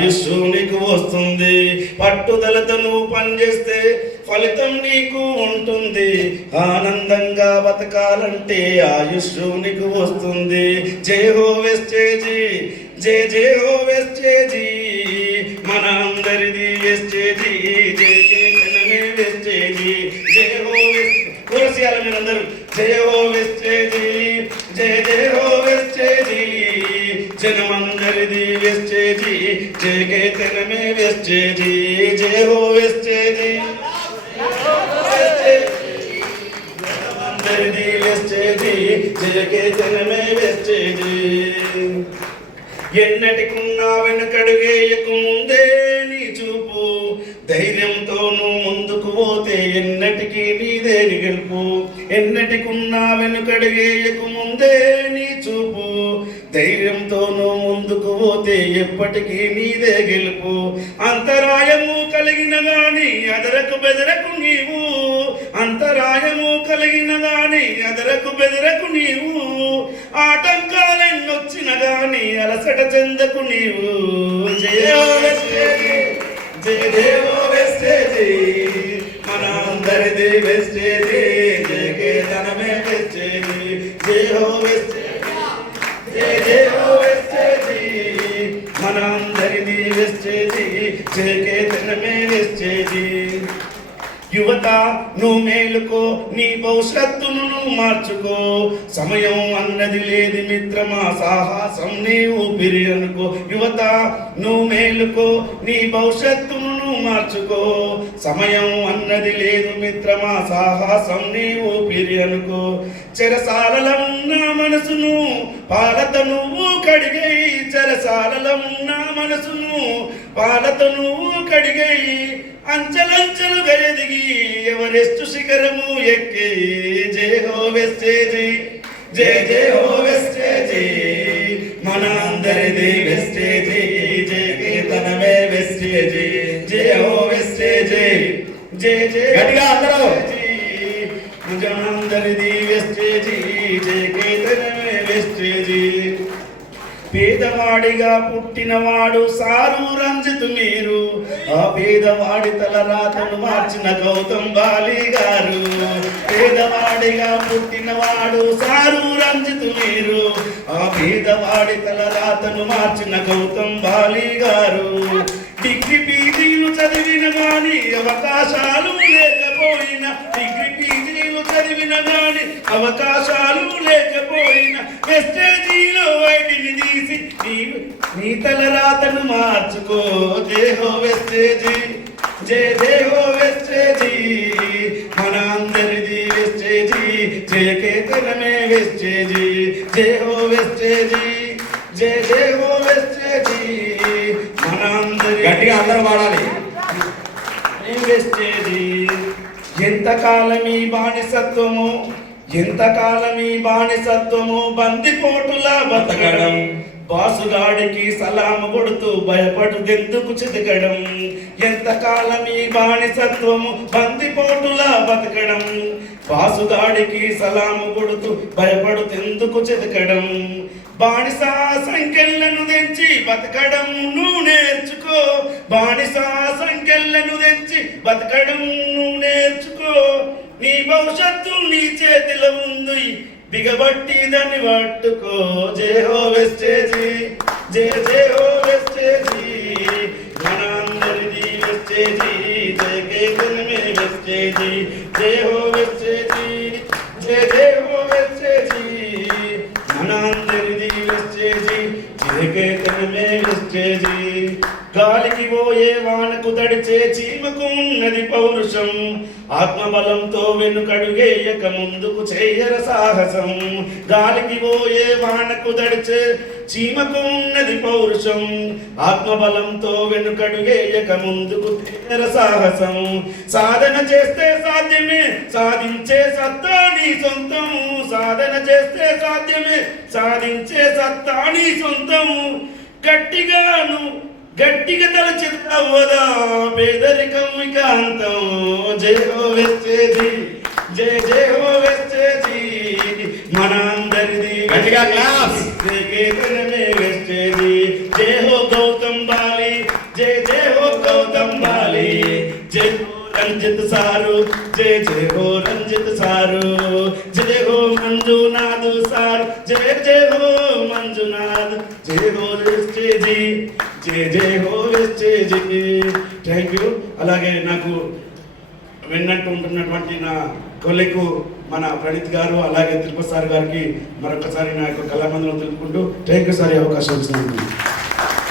ఆయుష్ నీకు వస్తుంది. పట్టుదలతో నువ్వు పనిచేస్తే ఫలితం నీకు ఉంటుంది. ఆనందంగా బతకాలంటే ఆయుష్ నీకు వస్తుంది. జే హో వెస్టేజీ జే జే హో వెస్టేజీ మన అందరిది వెస్టేజీ జే జే జనమే వెస్టేజీ జే హో వెస్ట్ కోరసియాల మీరందరూ జై హో వెస్టేజీ జే జే హో వెస్టేజీ జనమందరిది వెస్టేజీ జై కేతనమే వెస్టేజీ వెచ్చేది హో వెస్టేజీ అందరిది వెస్టేజీ జయ కేతనమే వెస్టేజీ ఎన్నటికున్నా వెనుకడుగేయకు ముందే నీ చూపు. ధైర్యంతో నువ్వు ముందుకు పోతే ఎన్నటికీ నీదే గెలుపు. ఎన్నటికున్నా వెనుకడుగేయకు ముందే నీ చూపు. ధైర్యంతోనూ ముందుకు పోతే ఎప్పటికీ నీదే గెలుపు. అంతరాయము కలిగిన గాని అదరకు బెదరకు నీవు. అంతరాయము కలిగిన గాని అదరకు బెదరకు నీవు. ఆటంకాలెన్నొచ్చిన గాని అలసట చెందకు నీవు. జయ వెస్టేజీ, వెస్టేజీ మన అందరిది వెస్టేజీ కేతనమే యువత నువ్వు మేలుకో నీ భవిష్యత్తును నువ్వు మార్చుకో. సమయం అన్నది లేదు మిత్రమా సాహసం నీ ఊపిరి అనుకో. యువత నువ్వు మేలుకో నీ భవిష్యత్తును నువ్వు మార్చుకో. సమయం అన్నది లేదు మిత్రమా సాహసం నీ ఊపిరి అనుకో. చెరసాలలో ఉన్న మనసును పాలత నువ్వు కడిగేయి. చెరసాలలో ఉన్న మనసును పాలత నువ్వు కడిగేయి అంచెలంచెలుగా ఎదిగి ఎవరెస్ట్ శిఖరము ఎక్కి జయ హో వెస్టేజీ జయ జయ హో వెస్టేజీ మన అందరిది వెస్టేజీ జయ కీర్తనమే వెస్టేజీ జయ హో వెస్టేజీ జయ జయ గట్టిగా అందరూ. అందరిది వెస్టేజీ జయ కీర్తనమే వెస్టేజీ పేదవాడిగా పుట్టినవాడు సారు రంజిత్ మీరు. ఆ పేదవాడి తల రాతను మార్చిన గౌతమ్ బాలి గారు. పేదవాడిగా పుట్టినవాడు సారు రంజిత్ మీరు. ఆ పేదవాడి తల రాతను మార్చిన గౌతమ్ బాలి గారు. డిగ్రీ పీజీలు చదివిన గాని అవకాశాలు లేకపోయినా. డిగ్రీ పీజీలు చదివిన గాని అవకాశాలు లేకపోయినా. నీ తల రాతను మార్చుకో. దేహో వెస్టేజీ జయ దేహో వెస్టేజీ మన అందరిది వెస్టేజీ జయ కేతనమే వెస్టేజీ జయ హో వెస్టేజీ జయ జయ హో వెస్టేజీ మన అందరి గట్టిగా అందరూ పాడాలి. వెస్టేజీ ఎంతకాలం ఈ బానిసత్వము? ఎంతకాలం ఈ బానిసత్వము? బందిపోటులా బతకడం. బాసుగాడికి సలాము కొడుతూ భయపడుదెందుకు చితకడం? ఎంతకాలం ఈ బానిసత్వము బందిపోటులా బతకడం? బాసుగాడికి సలాము కొడుతూ భయపడుతెందుకు చితకడం? బానిస సంఖ్యలను తెంచి బతకడం నువ్వు నేర్చుకో. బానిస సంఖ్యలను తెంచి బతకడం నువ్వు నేర్చుకో. నీ భవిష్యత్తు నీ చేతిలో ఉంది. బిగబట్టి దాన్ని పట్టుకో. జయ హో వెస్టేజీ జయ జయ తడిచే చీమకు ఉన్నది పౌరుషం. ఆత్మబలంతో వెనుకడుగేయక ముందుకు చేయర సాహసం. గాలికి పోయే వానకు తడిచే చీమకు ఉన్నది పౌరుషం. ఆత్మబలంతో వెనుకడుగేయక ముందుకు చేయర సాహసం. సాధన చేస్తే సాధ్యమే సాధించే సత్తా నీ సొంతం. సాధన చేస్తే సాధ్యమే సాధించే సత్తా నీ సొంతం. గట్టిగాను గట్టిగా తల చిత్తా హోదా పేదరికం ఇక అంతం. జయో వచ్చేది జయ జయో వచ్చేది మన అందరిది గట్టిగా క్లాస్. జయ కేతనమే వచ్చేది జయ హో గౌతమ్ బాలి. జయ జయ హో గౌతమ్ బాలి. జయ రంజిత్ సారు. జయ జయ హో రంజిత్ సారు. జయ హో మంజునాథ్ సార్. జయ జయ హో మంజునాథ్. జయ హో వచ్చేది జే జయ హో జే థ్యాంక్ యూ అలాగే నాకు విన్నట్టు ఉంటున్నటువంటి నా కొలికు మన ప్రణీత్ గారు అలాగే తిరుపతి సార్ గారికి మరొకసారి నా యొక్క కళామందులు తెలుపుకుంటూ థ్యాంక్ యూ సార్ అవకాశం ఇస్తున్నాను